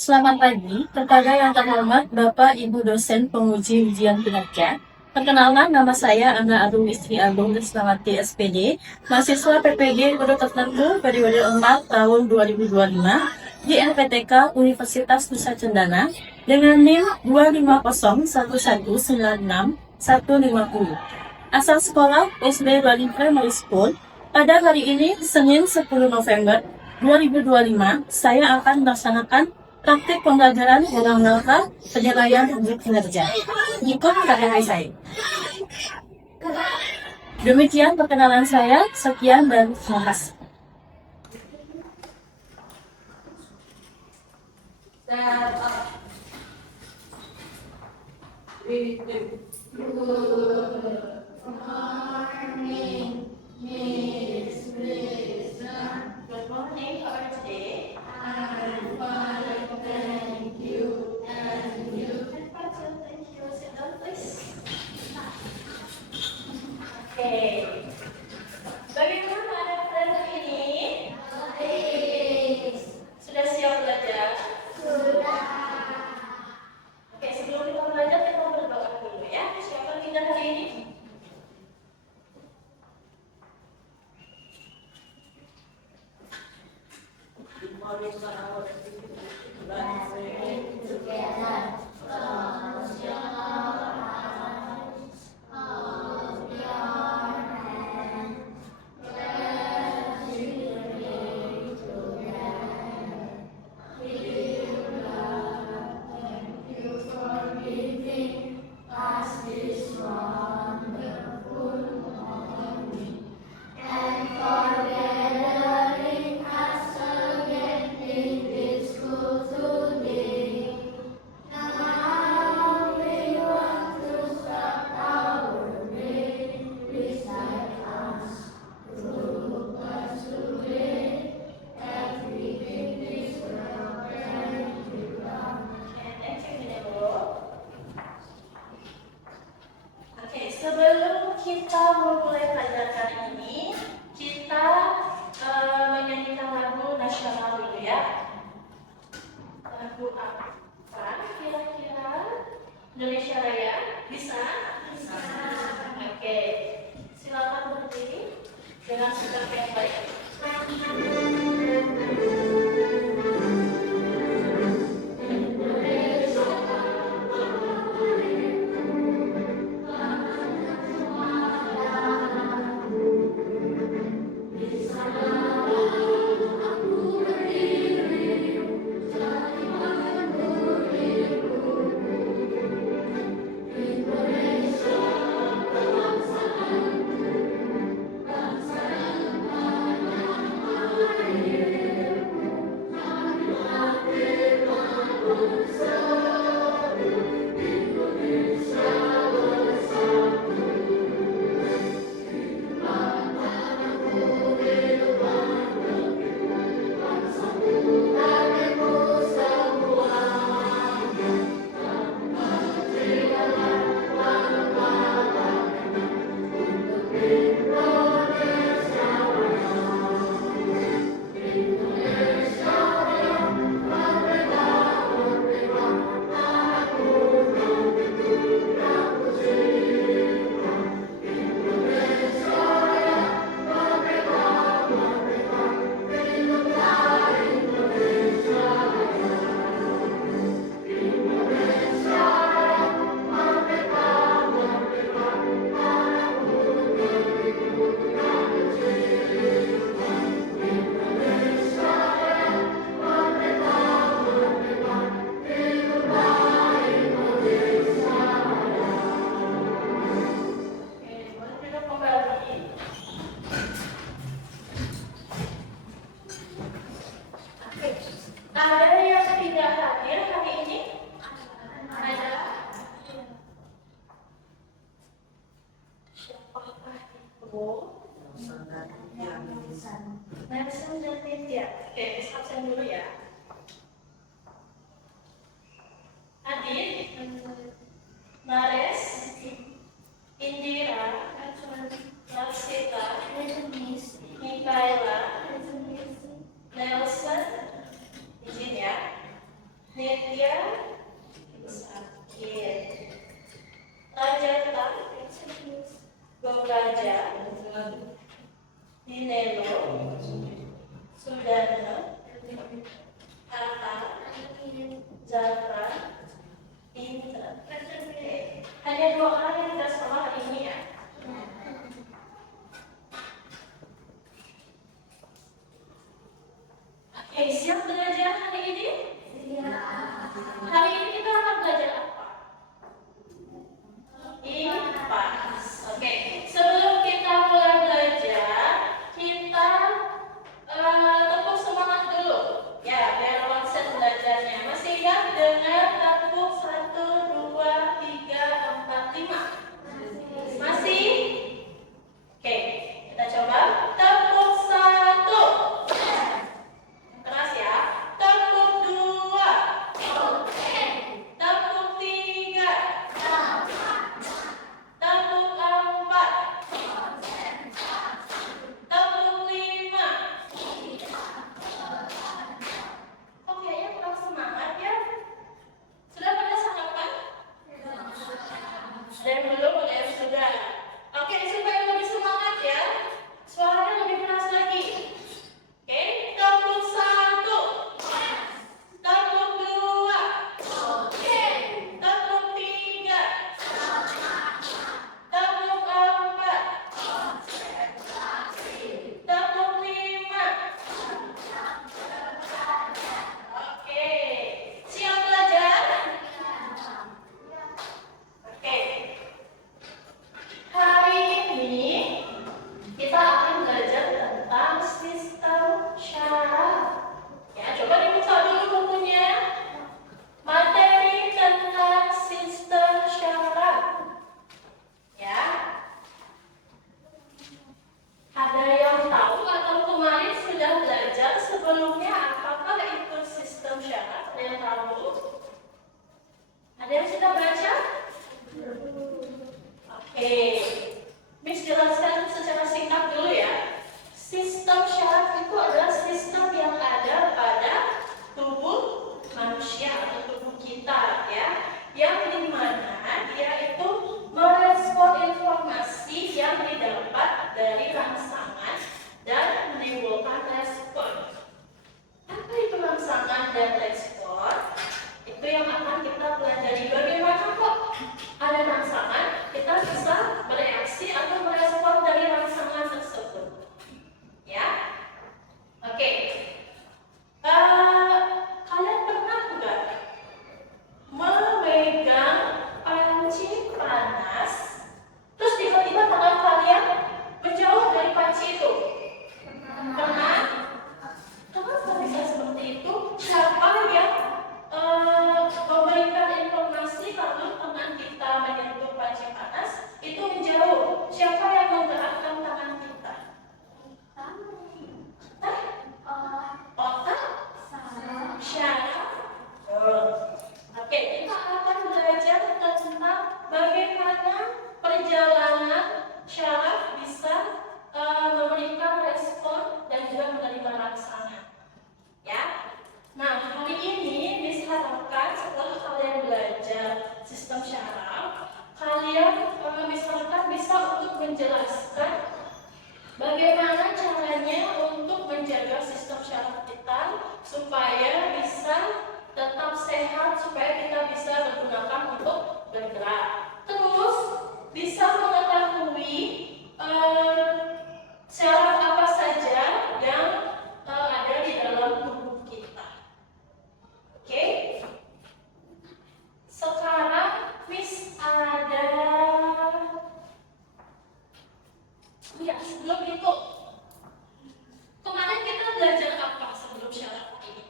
Selamat pagi, kepada yang terhormat Bapak Ibu dosen penguji ujian kinerja. Perkenalkan, nama saya Ana Arum Istri Agung Desnawati SPD, mahasiswa PPG Guru Tertentu periode 4 tahun 2025 di NPTK Universitas Nusa Cendana dengan NIM 25011965150. Asal sekolah SD Bali Primary School. Pada hari ini, Senin 10 November 2025, saya akan melaksanakan praktik pembelajaran dalam rangka penilaian ujian kinerja. Ikut KKI saya. Demikian perkenalan saya. Sekian dan terima kasih. Good morning for today. Sit down, please. Oke. Bagaimana keadaan hari ini? Sudah siap belajar? Oke, sebelum kita belajar kita berdoa dulu ya. Siapa kita hari ini? Sebelum kita memulai pelajaran ini, kita menyanyikan lagu nasional dulu ya. Lagu apa kira-kira? Indonesia Raya? Bisa? Bisa. Oke, silakan berdiri dengan sikap yang baik. Zafran, Intan. Hanya 2 orang yang tidak sekolah hari ini ya. Oke, siap belajar hari ini? Hari ini kita akan belajar apa? IPAS. Oke, sebelum kita mulai belajar, kita tepuk semangat dulu. Ya, biar konsen belajarnya. Masih ingat dengan tepuk 1, 2, 3, 4, 5? Masih? Oke, kita coba. Tepuk 1. Keras ya. Tepuk 2. Tepuk 3. Tepuk 4. Tepuk 5. Kok kayaknya kurang semangat ya? Sudah pada sarapan? Dan belum? Ya sudah. Oke, supaya lebih semangat ya, suaranya lebih keras lagi. Oke, tepuk 1. Tepuk 2. Tepuk 3. Tepuk 4. Tepuk 5. Oke, siap belajar? Oke, hari ini kita akan belajar tentang sistem syarat. Ya, coba dibuka dulu bukunya. Materi tentang sistem syarat. Ya, ada yang tahu atau kemarin sudah belajar sebelumnya apakah itu sistem syarat? Ada yang tahu? Ada yang sudah baca? Oke, Miss jelaskan secara singkat dulu ya. Sistem syarat itu adalah sistem yang ada pada tubuh manusia atau tubuh kita ya, yang dimana dia itu merespon informasi yang didapat dari rangsangan dan menimbulkan respon. Apa itu rangsangan dan respon? Itu yang akan kita pelajari. Bagaimana kok ada rangsangan, kita bisa bereaksi atau merespon dari rangsangan tersebut. Ya, oke. Kalian pernah nggak memegang panci panas, terus tiba-tiba tangan kalian menjauh dari panci itu? Pernah? Kenapa bisa seperti itu? Siapa yang memberikan informasi kalau tangan kita menyentuh panci panas itu menjauh? Siapa yang menggerakkan tangan kita? Otak? Syaraf? Oke, kita akan belajar tentang bagaimana perjalanan syaraf bisa memberikan respon dan juga menerima rangsangan. Ya. Nah, hari ini diharapkan setelah kalian belajar sistem syaraf, kalian misalkan bisa untuk menjelaskan bagaimana caranya untuk menjaga sistem syaraf kita supaya bisa tetap sehat, supaya kita bisa bergunakan untuk bergerak. Terus bisa mengetahui syaraf apa saja yang ada di dalam tubuh kita. Oke? Sekarang Miss ada ya, sebelum itu kemarin kita belajar apa sebelum syaraf ini?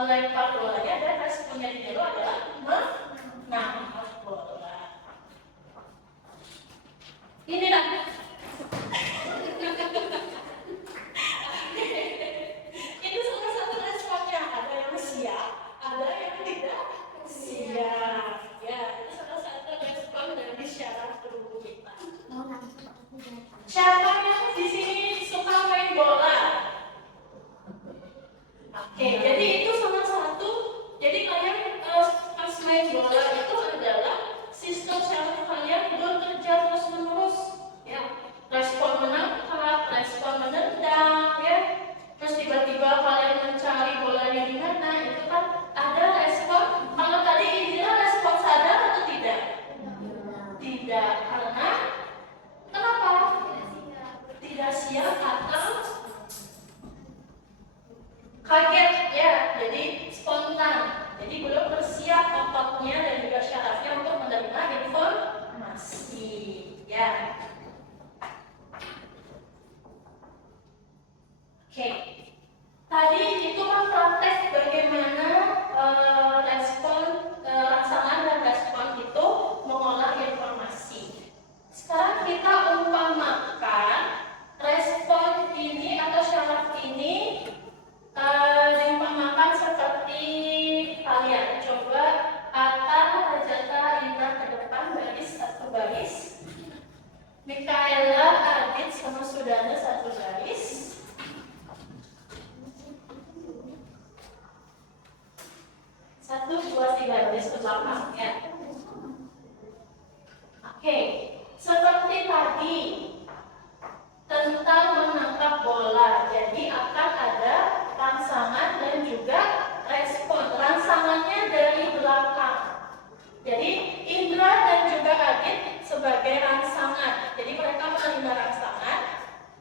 melempar bolanya dan responnya di Nelo adalah menangkap bola. Inilah itu salah satu responnya. Ada yang siap, ada yang tidak siap. Ya, itu salah satu respon dari syarat tubuh kita. Siapa yang di sini suka main bola? Oke, jadi itu salah satu. Jadi kalian pas main bola itu adalah sistem syaraf kalian bekerja terus-menerus. Ya, respon menangkap, respon menendang, ya. Terus tiba-tiba kalian mencari bolanya di mana, itu kan ada respon. Kalau tadi Indira respon sadar atau tidak? Tidak, karena kenapa? Tidak siap atau kaget, ya. Jadi spontan. Jadi belum bersiap otaknya dan juga syarafnya untuk menerima informasi, ya. Oke, tadi itu kan praktek bagaimana respon rangsangan dan respon itu mengolah informasi. Sekarang kita umpamakan respon ini atau syaraf ini diumpamakan seperti kalian. Coba Atta, Rajata, Indra ke depan, baris satu baris. Mikaela, Adit, sama Sudana satu baris. Satu, dua, tiga baris ke belakang, ya. Oke, seperti tadi tentang menangkap bola. Jadi akan ada rangsangan dan juga respon. Rangsangannya dari belakang. Jadi Indra dan juga Adit sebagai rangsangan. Jadi mereka menerima rangsangan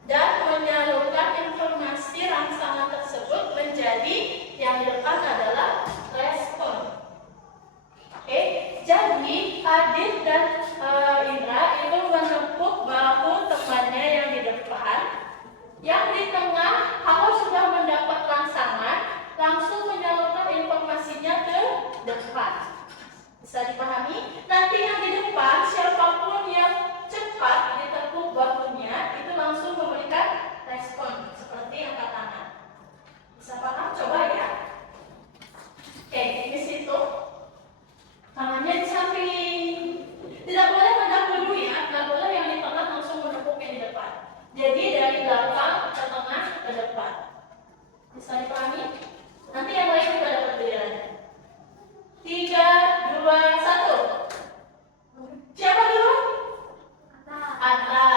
dan menyalurkan informasi rangsangan tersebut menjadi yang di depan adalah respon. Oke, jadi Adit dan Indra itu menepuk bahu temannya yang di depan. Yang di tengah, kalau sudah mendapat rangsangan, langsung menyalurkan informasinya ke depan. Bisa dipahami? Nanti yang di depan, siapapun yang cepat ditepuk bahunya, itu langsung memberikan respon, seperti angkat tangan. Bisa paham? Coba ya. Oke, di situ. Tangannya di samping. Tidak boleh mendahulu ya, tidak boleh yang di tengah langsung menepuk yang di depan. Jadi dari belakang ke tengah ke depan. Bisa dipahami? Nanti yang lain juga dapat pilihannya. 3, 2, 1. Siapa dulu? Atta.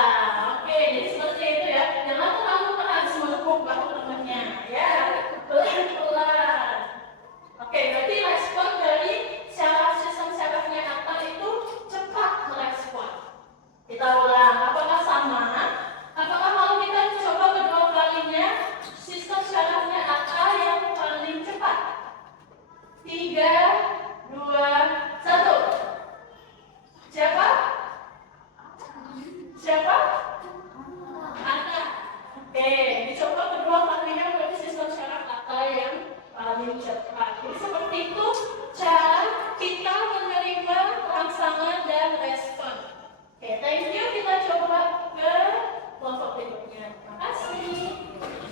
Oke, jadi seperti itu ya. Jangan terlalu keras menepuk bahu temannya. Ya, pelan-pelan. Oke, berarti respon dari sistem syarafnya Atta itu cepat merespon. Kita ulang, apakah sama? Apakah mau kita coba kedua kalinya sistem syarafnya Atta yang paling cepat? 3, 2, 1. Siapa? Siapa? Atta. Oke, dicoba kedua kalinya berarti sistem syaraf Atta yang paling cepat. Jadi seperti itu cara kita menerima rangsangan dan respon. Oke, thank you. Kita coba ke kelompok berikutnya. Terima kasih.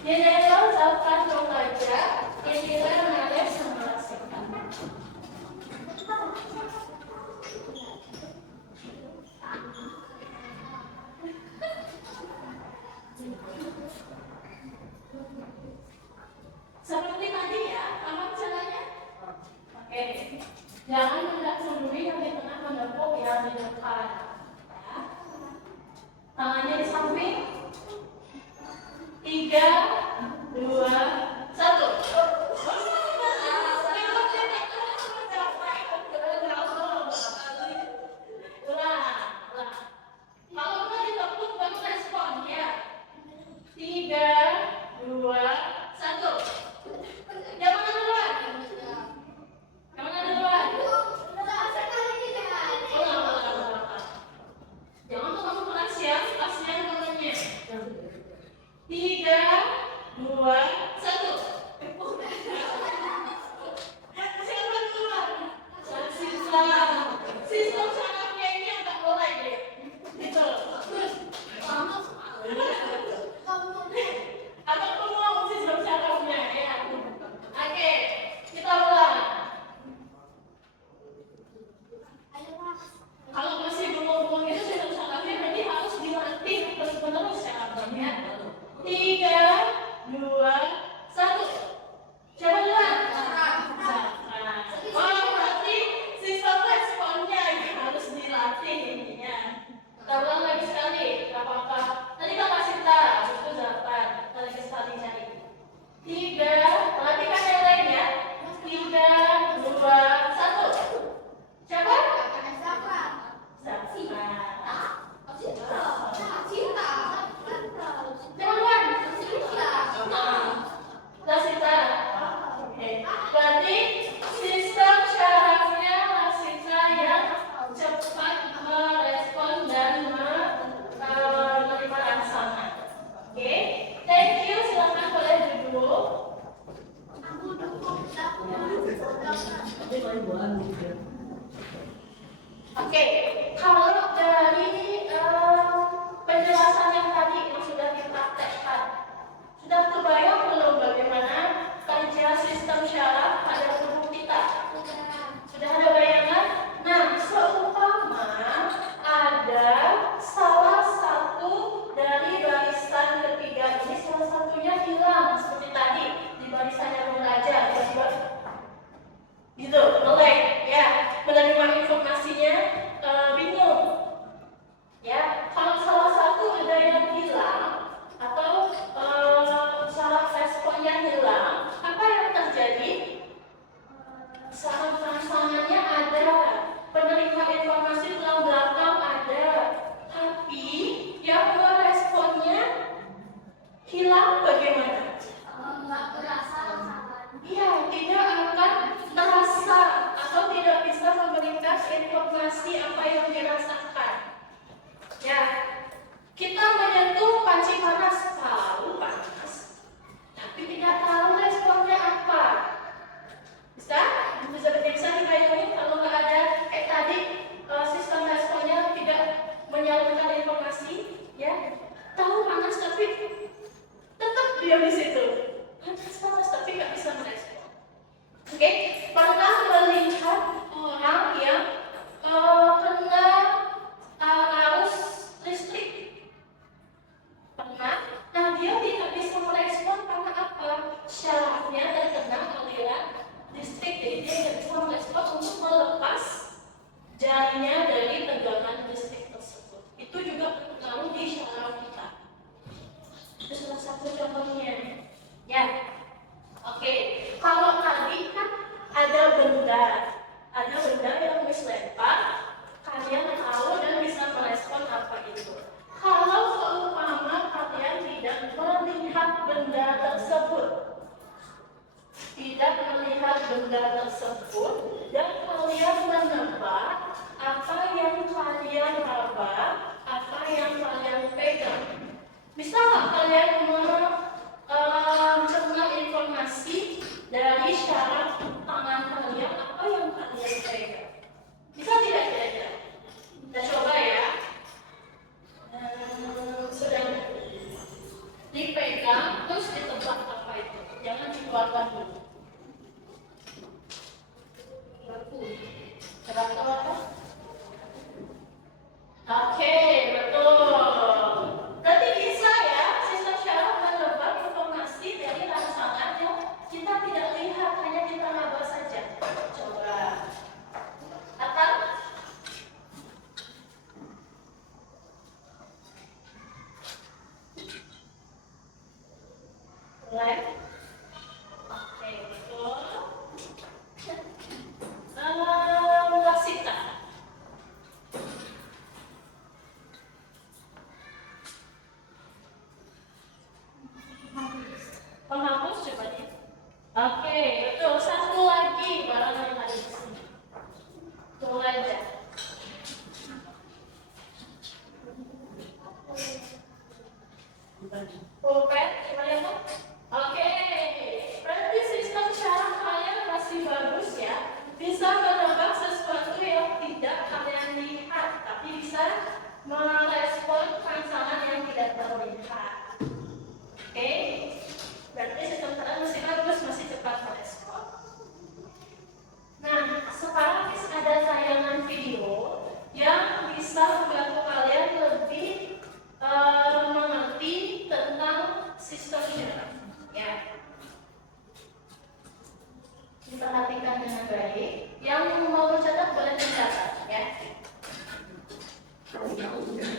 General Zafran Romaja, Indira Nales Semalasekan. Seperti tadi ya, aman caranya? Oke, jangan hendak sendiri yang di tengah menepuk yang di depan. Ya. Tangannya di samping. 3, 2, 1. Kalau nggak ditepuk baru respon ya. 3, 2, 1. Yang mana duluan? Yang mana duluan? Oke, kalau dari penjelasan yang tadi yang sudah dipraktekkan, sudah kebayang belum bagaimana kerja sistem syaraf pada tubuh kita? Sudah ada bayangan? Nah, seumpama ada salah satu dari barisan ketiga ini, salah satunya hilang seperti tadi di barisannya belajar, gitu, melek, ya, menerima informasinya bingung, ya. Kalau salah satu ada yang hilang atau saraf responnya hilang, apa yang terjadi? Saraf rangsangannya ada, penerima informasi tulang belakang ada, tapi yang meresponnya hilang bagaimana? Nggak terasa. Iya, tidak akan terasa atau tidak bisa memberikan informasi apa yang dirasakan. Ya, kita menyentuh panci panas, tahu panas, tapi tidak tahu responnya apa. Bisa dibayangin kalau nggak ada tadi sistem responnya tidak menyalurkan informasi, ya. Tahu panas tapi tetap diam di situ. Panas tapi nggak bisa merespon. Oke, pernah melihat orang yang kena arus listrik? Pernah? Nah, dia tidak bisa merespon karena apa? Syarafnya terkena aliran listrik, jadi dia tidak bisa merespon untuk melepas jarinya dari tegangan listrik tersebut. Itu juga berpengaruh di syaraf kita. Itu salah satu contohnya. Ya, oke. Kalau tadi kan ada benda yang diselempar, kalian tahu dan bisa merespon apa itu. Kalau seumpama kalian tidak melihat benda tersebut, dan kalian menebak apa yang kalian raba, apa yang kalian pegang. Bisa nggak kalian mencerna informasi dari syaraf tangan kalian apa yang kalian pegang? Bisa tidak kira-kira? Kita coba ya. Sedang dipegang terus ditebak apa itu? Jangan dikeluarkan dulu. Tebak apa? Oke, betul. Berarti bisa ya sistem syaraf menebak informasi dari rangsangan yang kita tidak lihat, hanya kita raba saja. Coba. Atau mulai. Oke, betul. Lasita. Penghapus coba nih. Oke, betul. Satu lagi barang yang ada di sini. Tunggu aja. Pulpen, coba lihat tuh. Oke, berarti sistem syaraf kalian masih bagus ya. Bisa menebak sesuatu yang tidak kalian lihat, tapi bisa merespon rangsangan yang tidak terlihat. Oke, berarti sistem syaraf masih bagus, masih cepat merespon. Nah, sekarang ada tayangan video yang bisa membantu kalian lebih mengerti tentang sistem syaraf. Ya, diperhatikan dengan baik. Yang mau mencatat boleh mencatat, ya. Tahu ya,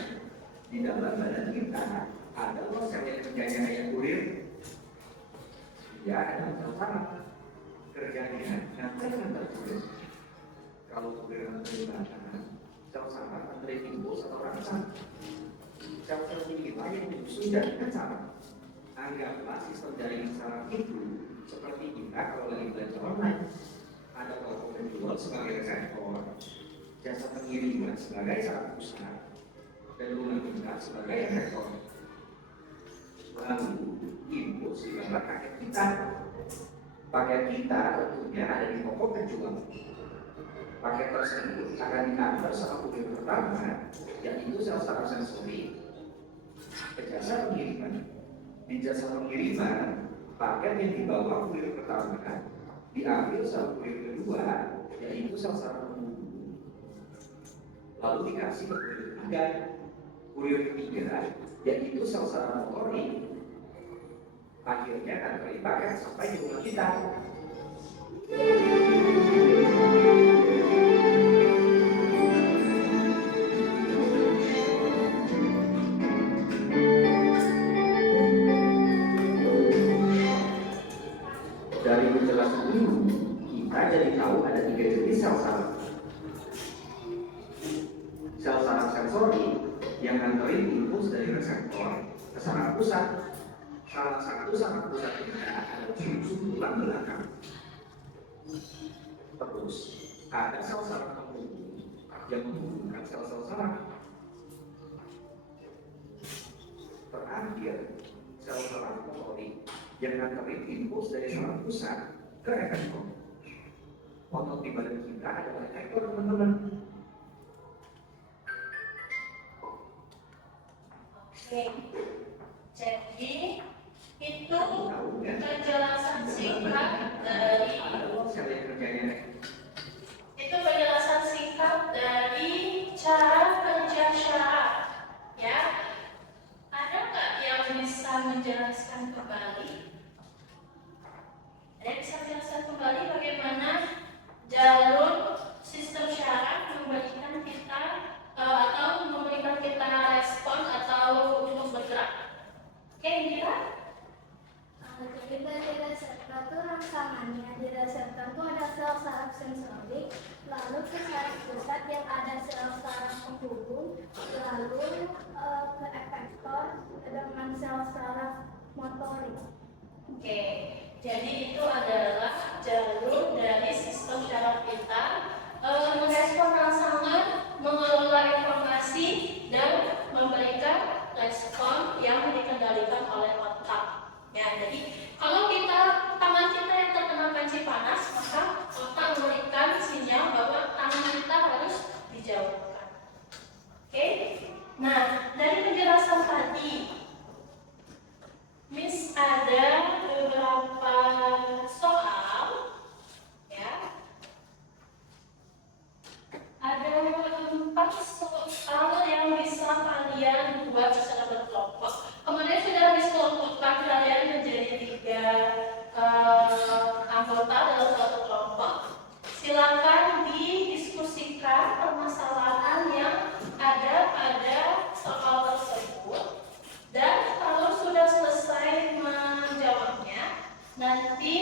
di dalam badan kita ada proses yang kerjanya kayak kurir. Ya, ada sama kerjanya. Nanti kan tertulis. Kalau kurir nanti sama antara impuls atau rangsangan. Sel-sel kita yang menyusun jaringan saraf. Anggaplah sistem jaringan saraf itu seperti kita kalau lagi belajar online. Ada telepon penjual sebagai reseptor, jasa pengiriman sebagai saraf pusat, dan lunak kita sebagai efektor. Lalu impuls di dalam kaget kita. Paket kita tentunya ada di pokok penjual. Paket tersebut akan diantar sama kurir pertama, yaitu sel saraf sensori, ke jasa pengiriman. Di jasa pengiriman, paket yang dibawa kurir pertama diambil sama kurir kedua, yaitu sel saraf penghubung, lalu dikasih ke kurir ketiga. Kurir ketiga, yaitu sel saraf motorik, akhirnya nanti paket sampai di rumah kita. Dari penjelasan ini, kita jadi tahu ada 3 jenis sel saraf. Sel saraf sensori yang nganterin impuls dari reseptor ke saraf pusat. Salah satu saraf pusat kita adalah sumsum tulang belakang. Terus ada sel saraf penghubung yang menghubungkan sel-sel saraf. Terakhir, sel saraf motorik yang nganterin impuls dari saraf pusat ke efektor. Otot di badan kita adalah efektor, teman-teman. Oke, jadi itu penjelasan singkat dari cara kerja syarat. Ya, ada nggak yang bisa menjelaskan kembali? Ada yang bisa menjelaskan kembali bagaimana jalur sistem syaraf memberikan kita atau memberikan kita respon atau untuk bergerak? Oke, Indira? Jadi dari reseptor itu rangsangannya, di reseptor itu ada sel saraf sensori, lalu ke saraf pusat yang ada sel saraf penghubung, lalu ke efektor dengan sel saraf motorik. Oke, jadi itu adalah jalur dari sistem syaraf kita merespon rangsangan, mengelola informasi, dan memberikan respon yang dikendalikan oleh otak. Ya, jadi kalau tangan kita yang terkena panci panas, maka otak memberikan sinyal bahwa tangan kita harus dijauhkan. Oke, nah dari penjelasan tadi, Miss ada beberapa soal, ya. Ada 4 soal yang bisa kalian buat secara berkelompok. Kemudian sudah dikelompokkan kalian menjadi 3 anggota dalam satu kelompok. Silakan didiskusikan permasalahan yang ada pada soal tersebut. Dan kalau sudah selesai menjawabnya, nanti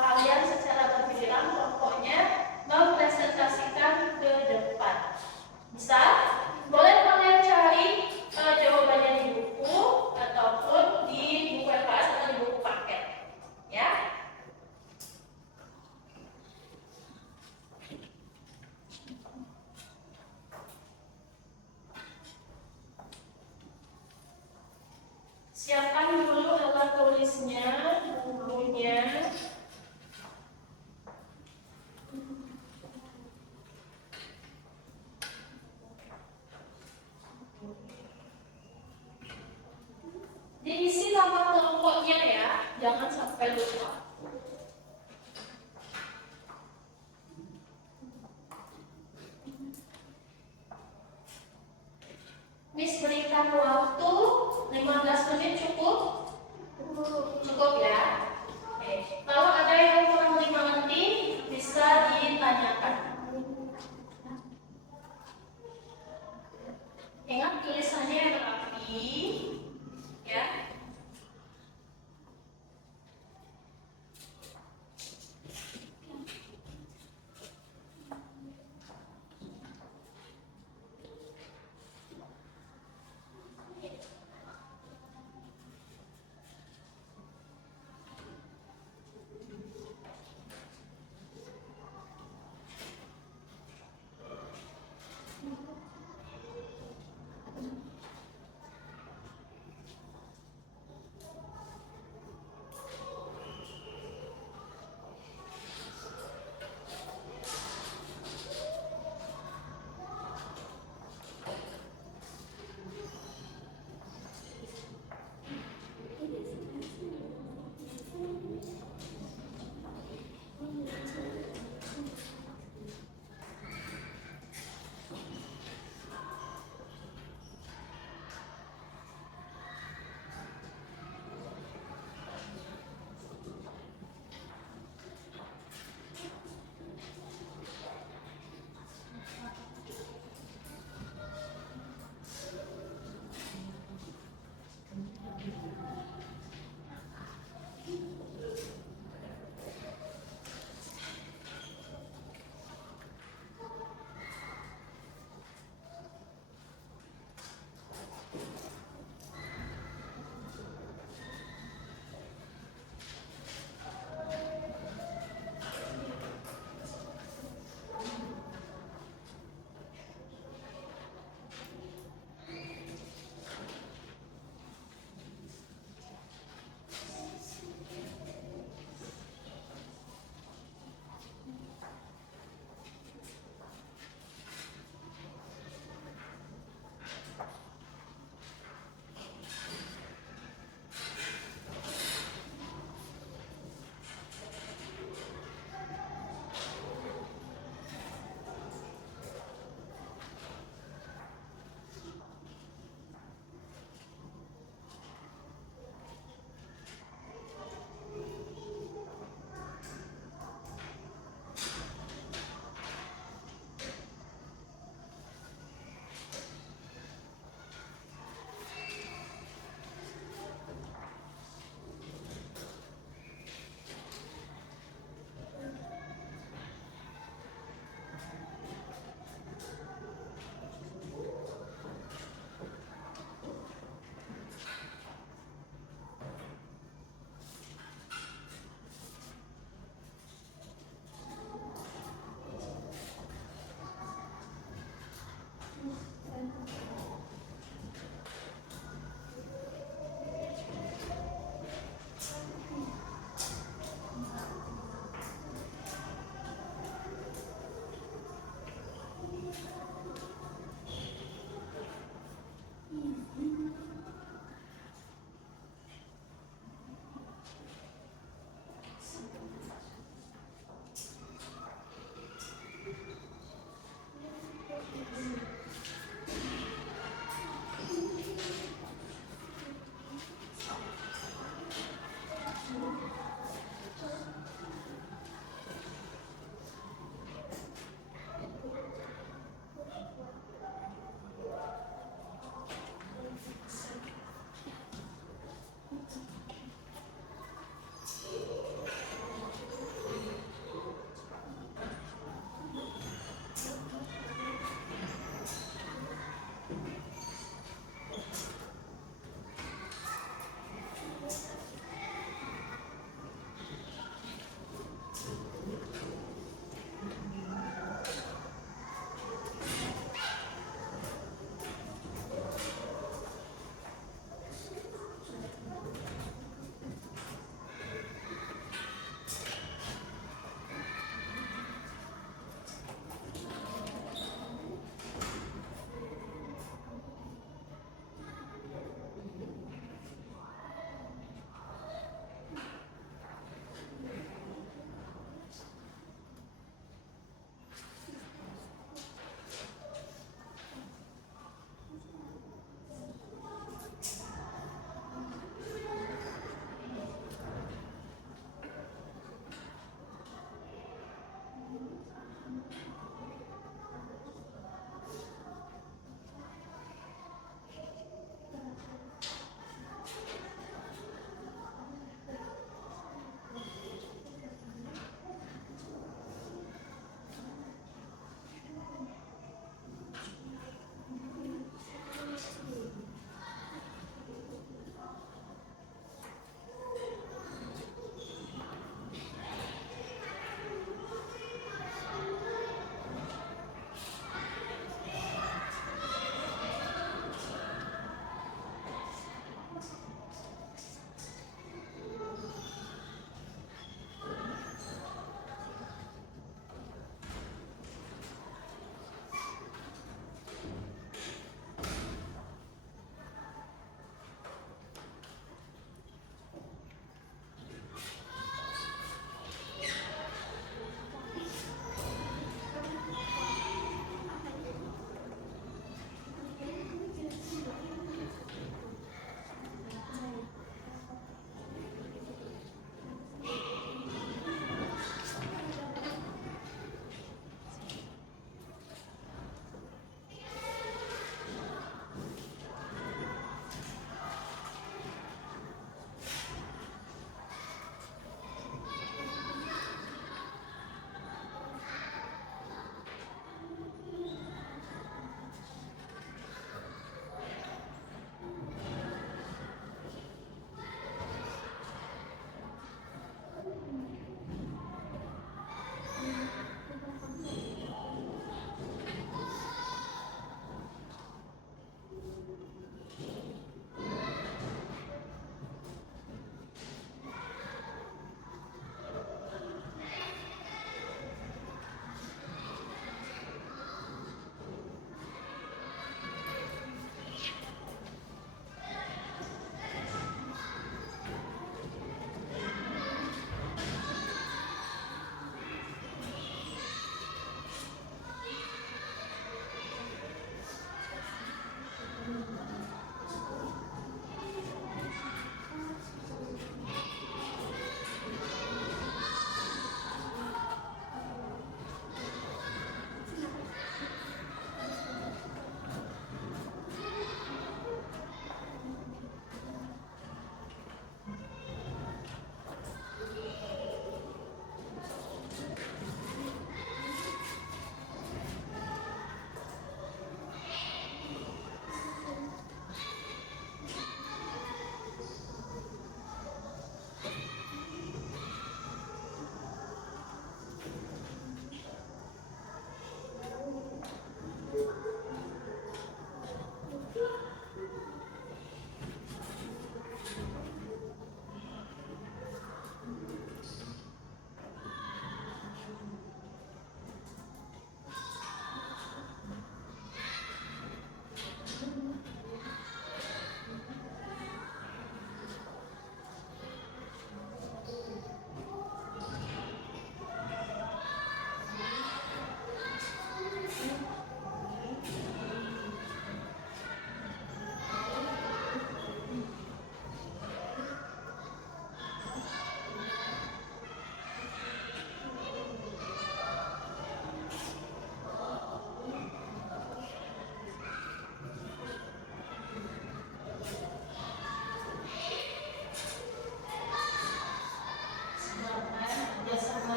kalian secara bergiliran kelompoknya mempresentasikan ke depan. Bisa? Boleh kalian cari jawabannya di buku ataupun di buku LKS atau di buku paket. Ya? Siapkan dulu alat tulisnya, bukunya. Diisi nama kelompoknya ya, jangan sampai lupa. Miss berikan waktu 15 menit cukup? Cukup ya. Oke. Kalau ada yang kurang mengerti, bisa ditanyakan. Ingat tulisannya yang rapi, ya.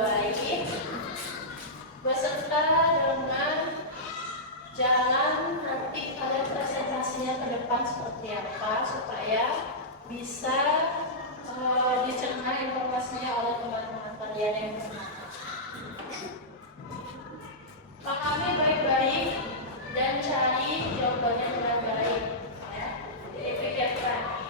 baik beserta dengan jalan nanti kalian presentasinya ke depan seperti apa supaya bisa dicerna informasinya oleh teman-teman kalian yang bermanfaat. Pahami baik-baik dan cari jawabannya dengan baik. Ya, jadi pikirkan.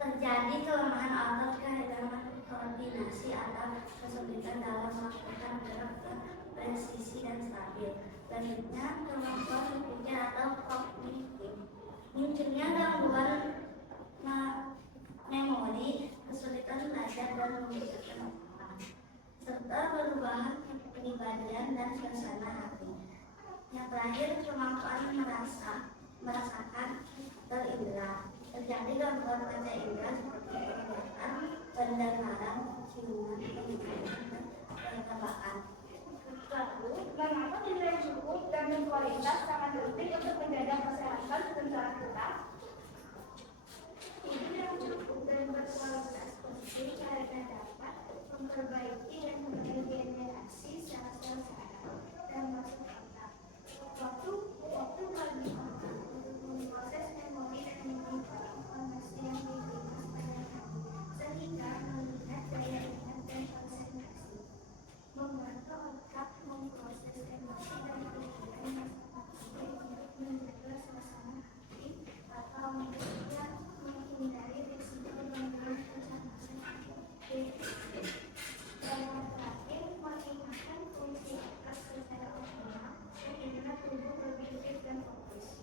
terjadi kelemahan otot, kehilangan koordinasi atau kesulitan dalam melakukan gerak yang presisi dan stabil. Selanjutnya, kemampuan berpikir atau kognitif. Munculnya gangguan memori, kesulitan belajar dan memikirkan otak, serta perubahan kepribadian dan suasana hati. Yang terakhir, kemampuan merasakan terindra. Terjadi gangguan panca indera seperti penglihatan, pendengaran, ciuman, penglihatan, dan pencernaan. Lalu, mengapa tidur yang cukup dan berkualitas sangat penting untuk menjaga kesehatan dan saraf kita? Tidur yang cukup dan berkualitas penting karena dapat memperbaiki dan meregenerasi sel-sel saraf dan masuk otak. Waktu pagi otak memproses memori dan menyimpan informasi yang diterima pada hari, sehingga melihat daya ingat dan konsentrasi. Membantu otak memproses emosi dan pikiran yang untuk menjaga suasana hati atau menghindari risiko gangguan kecemasan depresi. Dan yang terakhir, meningkatkan fungsi otak secara optimal sehingga tubuh lebih fit dan fokus.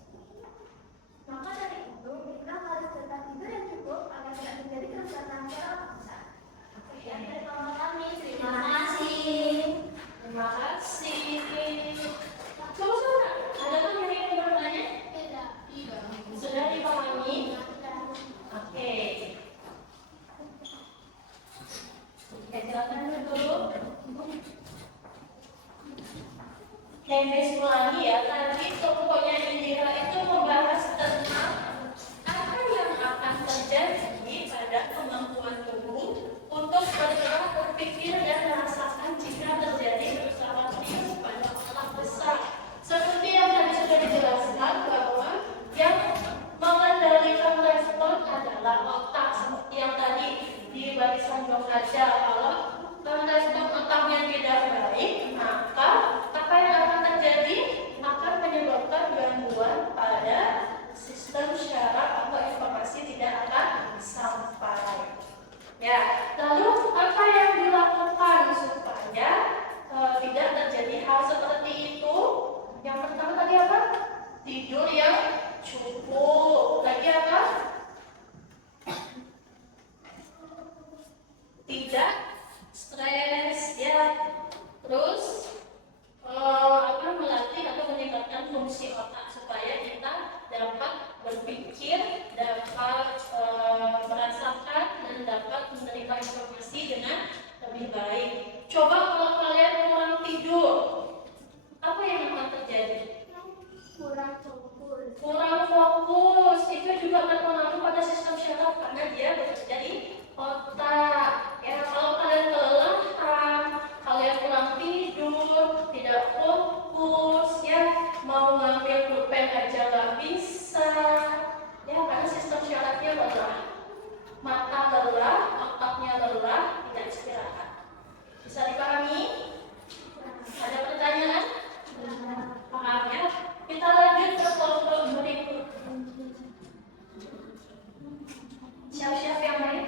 Maka dari itu, kita harus tetap tidur yang cukup agar tidak terjadi kerusakan secara paksa. Sekian dari kami. Terima kasih. Terima kasih. Saudara, adakah yang ingin bertanya? Tidak. Sudah dipahami? Oke. Silakan duduk. Saya ulangi ya, tadi pokoknya Indira itu membahas tentang apa yang akan terjadi pada kemampuan tubuh untuk bergerak, berpikir, dan merasakan jika terjadi kerusakan pada otak besar. Seperti yang tadi sudah dijelaskan bahwa yang mengendalikan respon adalah otak, seperti yang tadi di barisan Dokter. Kalau respon otaknya tidak baik, maka apa yang akan terjadi akan menyebabkan gangguan pada sistem syaraf atau informasi tidak akan sampai. Ya, lalu apa yang dilakukan supaya tidak terjadi hal seperti itu? Yang pertama tadi apa? Tidur yang cukup. Lagi apa? Tidak stres ya. Terus melatih atau meningkatkan fungsi otak supaya kita dapat berpikir, dapat merasakan dan dapat menerima informasi dengan lebih baik. Coba kalau kalian kurang tidur, apa yang akan terjadi? Kurang fokus. Kurang fokus. Itu juga berpengaruh pada sistem syaraf karena dia bekerja di otak. Ya, kalau kalian kelelahan, kalian kurang tidur, tidak fokus, ya mau ngambil pulpen aja nggak bisa, ya karena sistem syarafnya lelah, mata lelah, otaknya lelah, tidak istirahat. Bisa dipahami? Ada pertanyaan? Paham ya? Kita lanjut ke kelompok berikut. Siap-siap yang lain?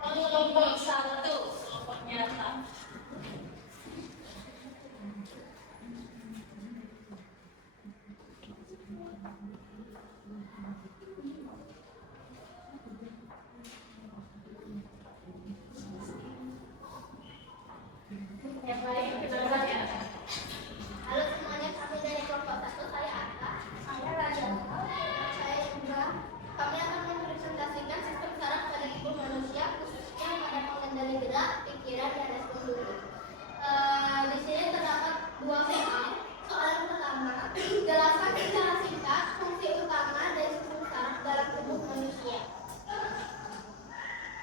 Kelompok 1, kelompok nyata. Yang lain kita lihat ya. Halo semuanya, kami dari kelompok 1, saya Atta. Saya Raja. Saya Indra. Kami akan mempresentasikan sistem saraf pada tubuh manusia, khususnya pada pengendali gerak, pikiran, dan respon tubuh. Di sini terdapat 2 soal. Soal pertama, jelaskan secara singkat fungsi utama dari sistem saraf dalam tubuh manusia.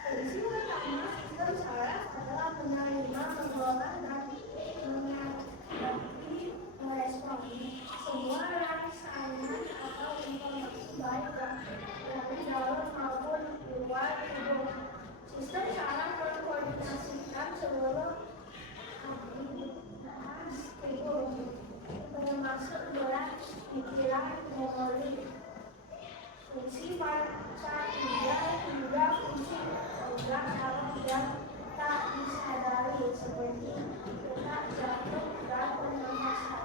Fungsi utama sistem saraf adalah menerima, mengelola, dan fungsi panca indera hingga fungsi organ dalam yang tak disadari seperti gerak jantung dan pernapasan.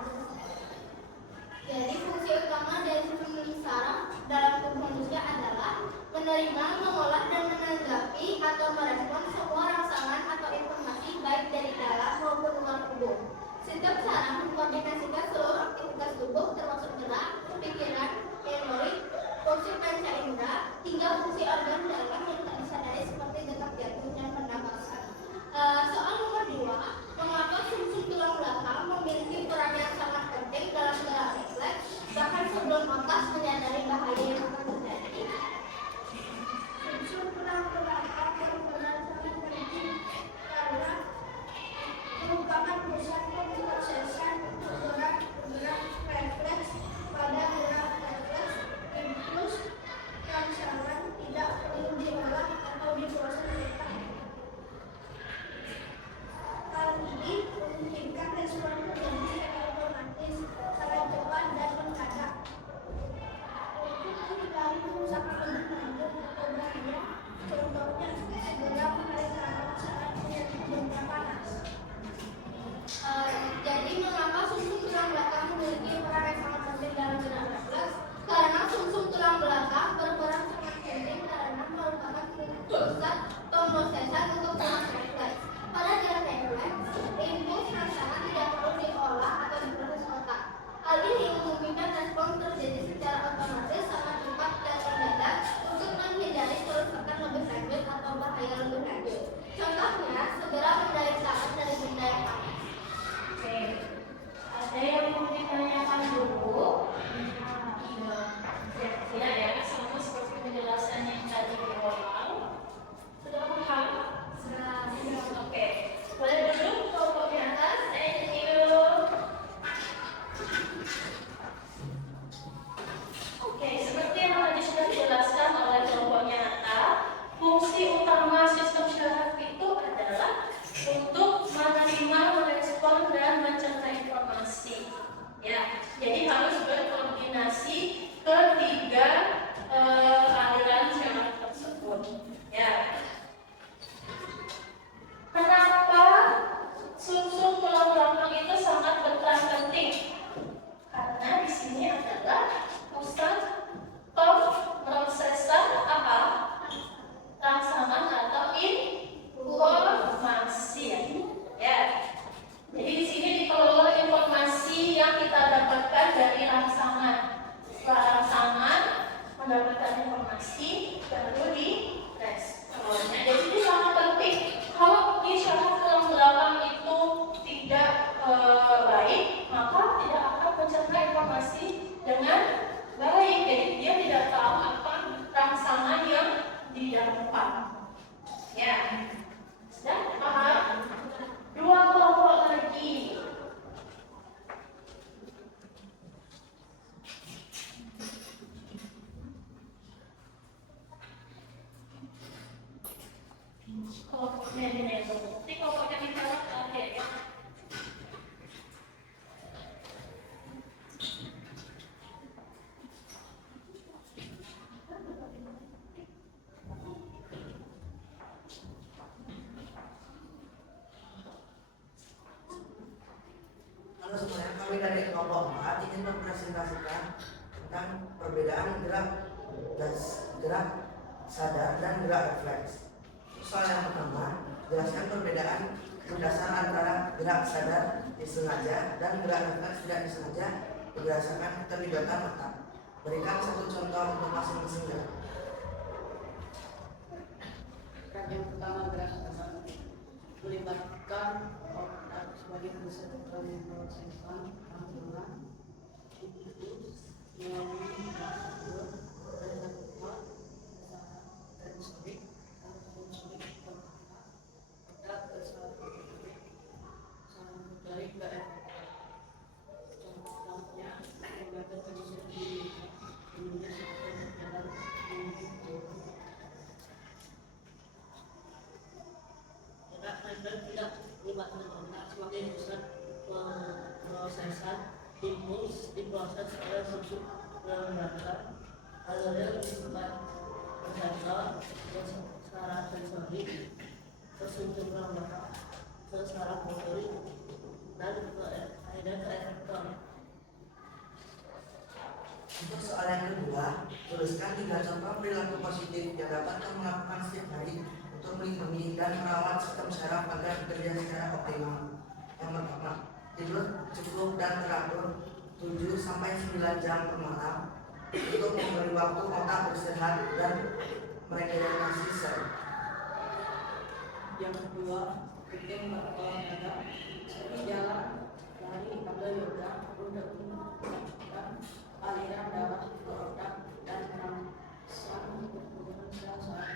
Jadi fungsi utama dari sistem saraf dalam tubuh manusia adalah menerima, mengolah, dan menanggapi atau merespons sebuah rangsangan atau informasi baik dari dalam maupun luar tubuh. Sistem saraf mengkoordinasikan seluruh aktivitas tubuh termasuk gerak, pikiran, memori, fungsi panca indera, hingga fungsi organ dalam yang tak disadari seperti detak jantung dan pernapasan. Soal nomor 2, mengapa sumsum tulang belakang memiliki peran yang sangat penting dalam gerak refleks bahkan sebelum otak menyadari bahaya yang akan terjadi? Sumsum tulang belakang berperan sangat penting karena merupakan pusat pemrosesan untuk gerak refleks. Pada gerak refleks, impuls rangsangan tidak perlu diolah atau diproses otak. Hal ini memungkinkan respon terjadi secara otomatis, sangat cepat dan mendadak. Untuk menghindari kerusakan lebih lanjut atau bahaya, contohnya segera memeriksakan saat terjadi gempa panas. Jadi mengapa sumsum tulang belakang memiliki peran yang sangat penting dalam gerak refleks? Karena sumsum tulang belakang berperan sangat penting karena merupakan pusat pemrosesan untuk gerak refleks. Pada gerak refleks, impuls rangsangan tidak perlu diolah atau diproses otak. Hal ini memungkinkan respon terjadi secara otomatis, sangat cepat dan mendadak untuk menghindari kerusakan lebih lanjut atau bahaya lebih lanjut. Contohnya, segera memeriksakan dari benda yang panas. Oke, ada yang mau ditanyakan dulu? Ya, sama seperti penjelasan yang tadi di awal. Sudah paham? Sudah. Oke, boleh duduk kelompok di atas. Thank you. Oke, seperti yang tadi sudah dijelaskan oleh kelompoknya Nata, fungsi utama sistem syaraf itu adalah untuk menerima, merespon, dan mencerna informasi. Ya, jadi harus berkoordinasi ketiga aliran syaraf tersebut. Ya. Kenapa sumsum tulang belakang itu sangat berperan penting? Karena di sini adalah pusat pemrosesan apa? Rangsangan atau informasi. Ya. Jadi di sini dikelola informasi yang kita dapatkan dari rangsangan. Setelah rangsangan mendapatkan informasi baru diresponnya. Jadi ini sangat penting. Kalau di syaraf tulang belakang itu tidak baik, maka tidak akan mencerna informasi dengan baik. Jadi dia tidak tahu apa rangsangan yang didapat. Ya, sudah paham? Dua kelompok lagi. Kelompoknya ini nanti kelompoknya di bawah terakhir ya. Halo semuanya, kami dari kelompok 4 ingin mempresentasikan tentang perbedaan gerak sadar dan gerak refleks. Soal yang pertama, jelaskan perbedaan mendasar antara gerak sadar disengaja dan gerak refleks tidak disengaja berdasarkan keterlibatan otak. Berikan satu contoh untuk masing-masing gerak. Yang pertama gerak sadar melibatkan otak sebagai pusat pemrosesan rangsangan, impuls, memori, dan sensorik otak dari ke contohnya mengatur kondisi diri kemudian seperti dalam gerak refleks tidak melibatkan otak sebagai pusat pemrosesan impuls diproses oleh sumsum tulang belakang Ada bersifat berkata secara sensorik, tersuntuk mata, secara motorik, dan ada keefektor. Untuk soal yang kedua, tuliskan 3 contoh perilaku positif yang dapat kamu lakukan setiap hari untuk melindungi dan merawat sistem saraf agar bekerja secara optimal. Yang pertama, tidur cukup dan teratur 7-9 jam per malam untuk memberi waktu otak beristirahat dan meregenerasi sel. Yang kedua, rutin berolahraga seperti jalan, lari, atau yoga untuk meningkatkan aliran darah ke otak dan merangsang pertumbuhan sel saraf.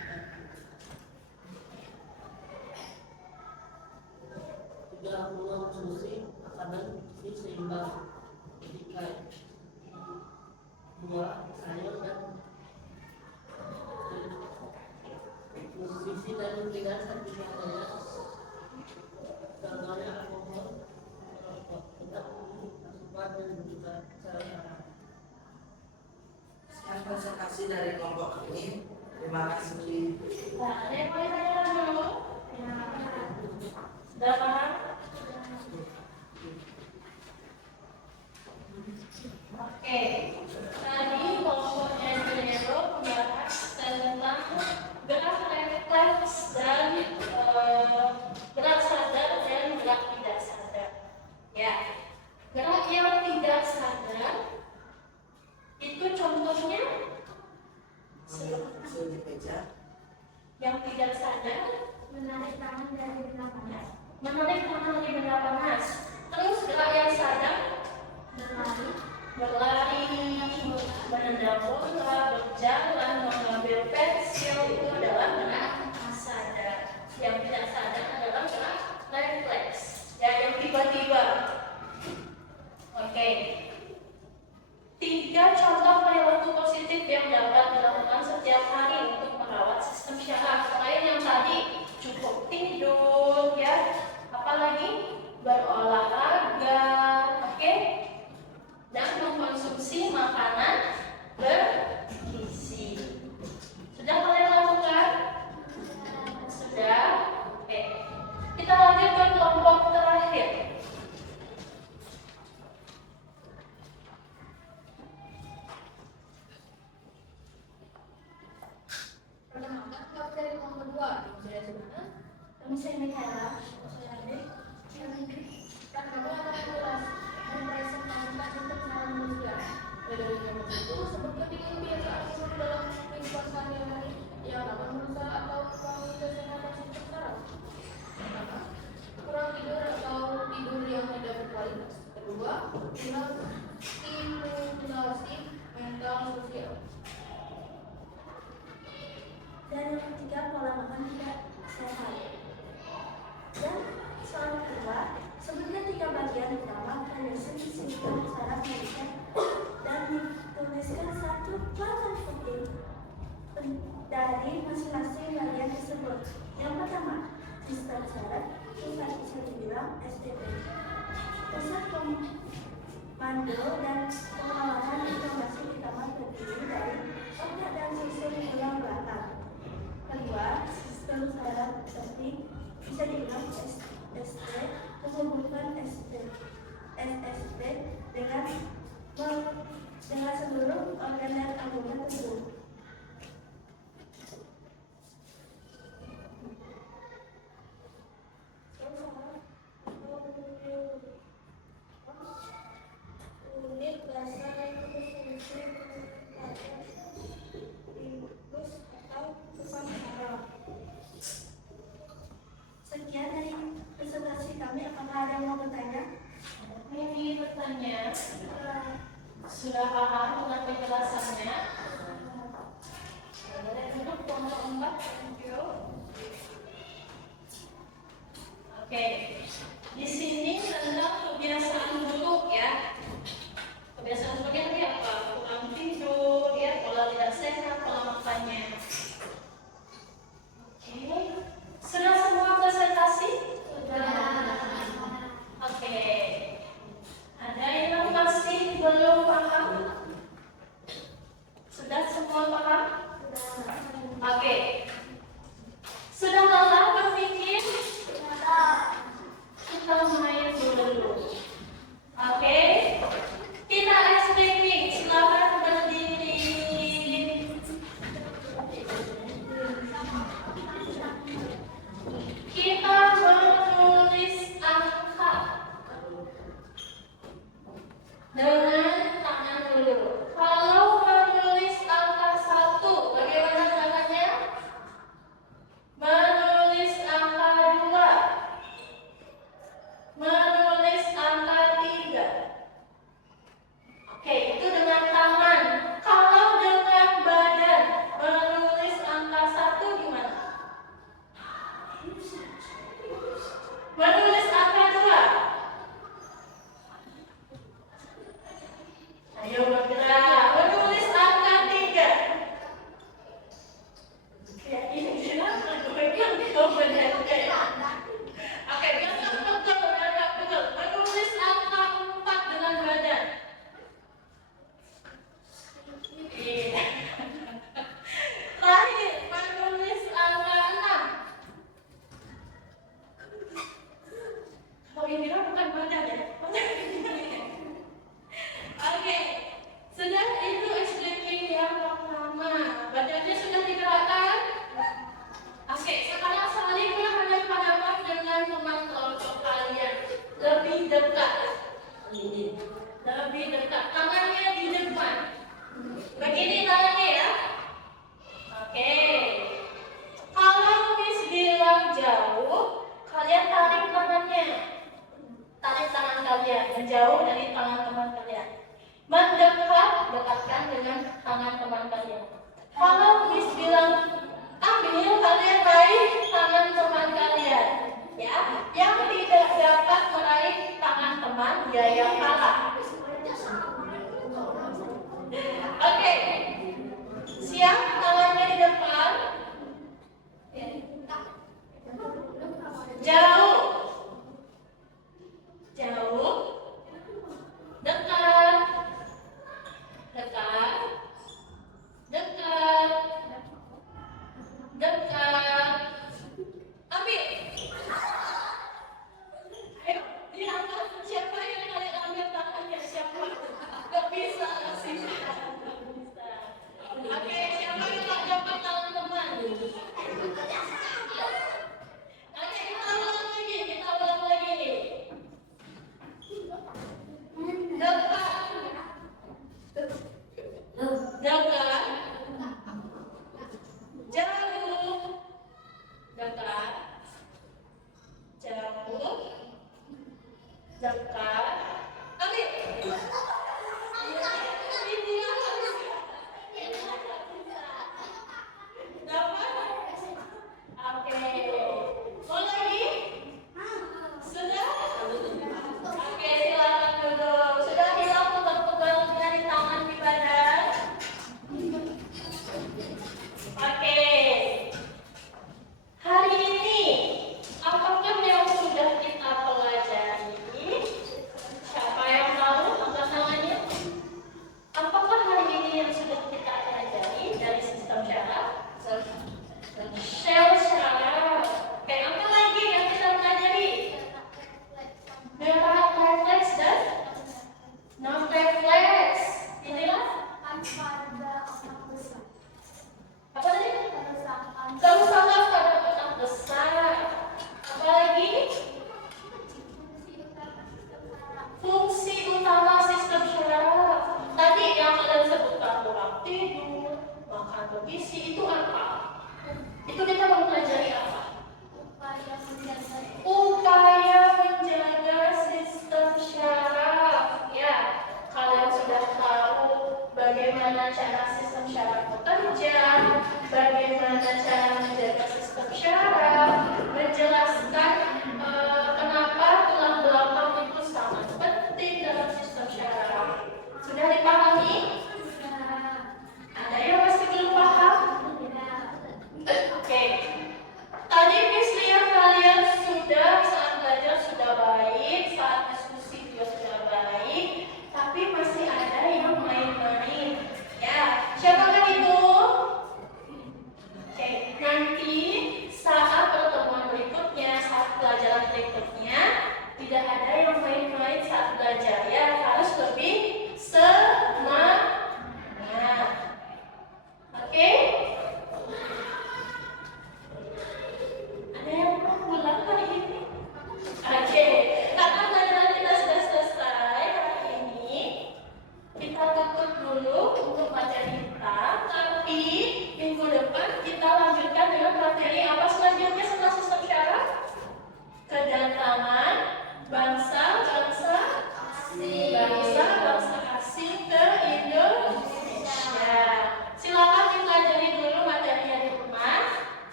Tiga, mengonsumsi makanan gizi seimbang, ikan, buah, sayur, dan musisi dan tidak tidak adanya contohnya alkohol, merokok, tetap asupan dan juga sel-sel. Sekian presentasi dari kelompok ini. Terima kasih. Nah, ada yang boleh tanya dulu? Sudah paham? Oke, tadi kelompoknya Genero membahas tentang gerak refleks dan gerak sadar dan gerak tidak sadar. Ya, gerak yang tidak sadar itu contohnya Hasil di meja. yang tidak sadar Menarik tangan dari benda panas. menarik tangan di benda panas. Terus gerak yang sadar Berlari. berlari, menendang bola, berjalan, mengambil pensil itu adalah gerak sadar. Yang tidak sadar adalah gerak refleks, ya yang tiba-tiba. Oke. 3 contoh perilaku positif yang dapat dilakukan setiap hari untuk merawat sistem syaraf. Selain yang tadi, cukup tidur, ya. Apalagi berolahraga, oke? Dan mengkonsumsi makanan bergizi. Sudah kalian lakukan? Sudah? Oke. Kita lanjut ke kelompok terakhir. Perkenalkan, kelompok dari kelompok kedua. Saya Sumana. Kami saya Mikaela. Saya Ade. Saya Hendri. Dan kami akan menjelaskan dan presentasikan tentang cara manusia. Dari kelompok itu, sebutkan 3 kebiasaan umum dalam kehidupan sehari-hari yang dapat merusak atau mengganggu kesehatan sistem saraf. Pertama, kurang tidur atau tidur yang tidak berkualitas. Kedua, kurang stimulasi mental sosial. Dan yang ketiga, pola makan tidak sehat. Dan soal kedua, sebutkan 3 bagian utama mekanisme sistem saraf manusia dan dituliskan 1 pelajaran penting dari masing-masing bagian tersebut. Yang pertama, sistem saraf pusat bisa dibilang STP. Pusat komando dan pengelolaan informasi utama terdiri dari otak dan susun tulang belakang. Kedua, sistem saraf tadi bisa dibilang SST, menghubungkan SST dengan seluruh organ dan anggota tubuh. Unit dasar fungsi impulus atau pesan saraf. Sekian dari presentasi kami. Apakah ada yang mau bertanya? Ini bertanya, sudah paham dengan penjelasannya? Boleh duduk kelompok 4. Thank you. Oke, di sini tentang kebiasaan buruk, ya. Kebiasaan buruknya tadi apa? Kurang tidur, ya, pola tidak sehat, pola makannya. Oke, sudah semua presentasi? Oke. Ada yang masih belum paham? Sudah semua? dulu. Oke, kita speaking, silakan berdiri. Kita menulis angka dengan tangan dulu. Kalau menulis angka 1, bagaimana caranya? Menulis angka 2, menulis angka 3. Oke, itu dengan tangan. Kalau dengan badan, menulis angka 1 gimana? Menulis angka 2. Ayo bergerak. Menulis angka 3. Ya, ini kenapa? Gue bilang kau benar. Oke, biar nggak pegel. Menulis angka 4 dengan badan. Iya. Terakhir, menulis angka 6. Oh, ini bukan badan ya? Oke, sudah itu explaining yang pertama. Badannya sudah digerakkan. Oke, sekarang saling berhadapan-hadapan dengan teman kelompok kalian. Lebih dekat. Lebih dekat. Tangannya di depan. Begini tangannya ya. Oke. Kalau Miss bilang jauh, kalian tarik tangannya. Tarik tangan kalian menjauh dari tangan teman kalian. Mendekat, dekatkan dengan tangan teman kalian. Kalau Miss bilang ambil, kalian raih tangan teman kalian. Ya, yang tidak dapat meraih tangan teman, dia yang kalah. Oke, siap, tangannya di depan. Jauh, jauh, dekat, dekat, dekat, dekat. Ambil. Ayo, diangkat. Siapa yang kalian ambil tangannya? Siapa? Gak bisa kasih. Gak bisa. Oke, siapa yang gak dapat tangan teman? Oke, kita ulang lagi. Dekat. Dekat. Jauh. Dekat. Jauh. Dekat. Ambil. Ini yang harus. Dapat? Oke. Mau lagi? Sudah? Oke, silakan duduk. Sudah hilang pegal-pegal dari tangan di badan? Oke. Hari ini, apakah yang sudah kita pelajari? Siapa yang tahu angkat tangannya? Apakah hari ini yang sudah kita pelajari dari sistem syaraf? Sel syaraf. Oke, apa lagi yang kita pelajari? Merah refleks dan non refleks. Inilah apa tadi? Kerusakan pada otak besar. Apa lagi? Fungsi utama sistem syaraf. Tadi yang kalian sebutkan kurang tidur, makan bergizi, itu apa? Itu kita mau pelajari apa? Upaya menjaga sistem syaraf. Ya, kalian sudah tahu bagaimana cara sistem syaraf bekerja, bagaimana cara menjaga sistem syaraf, menjelaskan kenapa tulang belakang itu sangat penting dalam sistem syaraf. Sudah dipahami? Ada yang masih belum paham? Oke. saat belajar ya.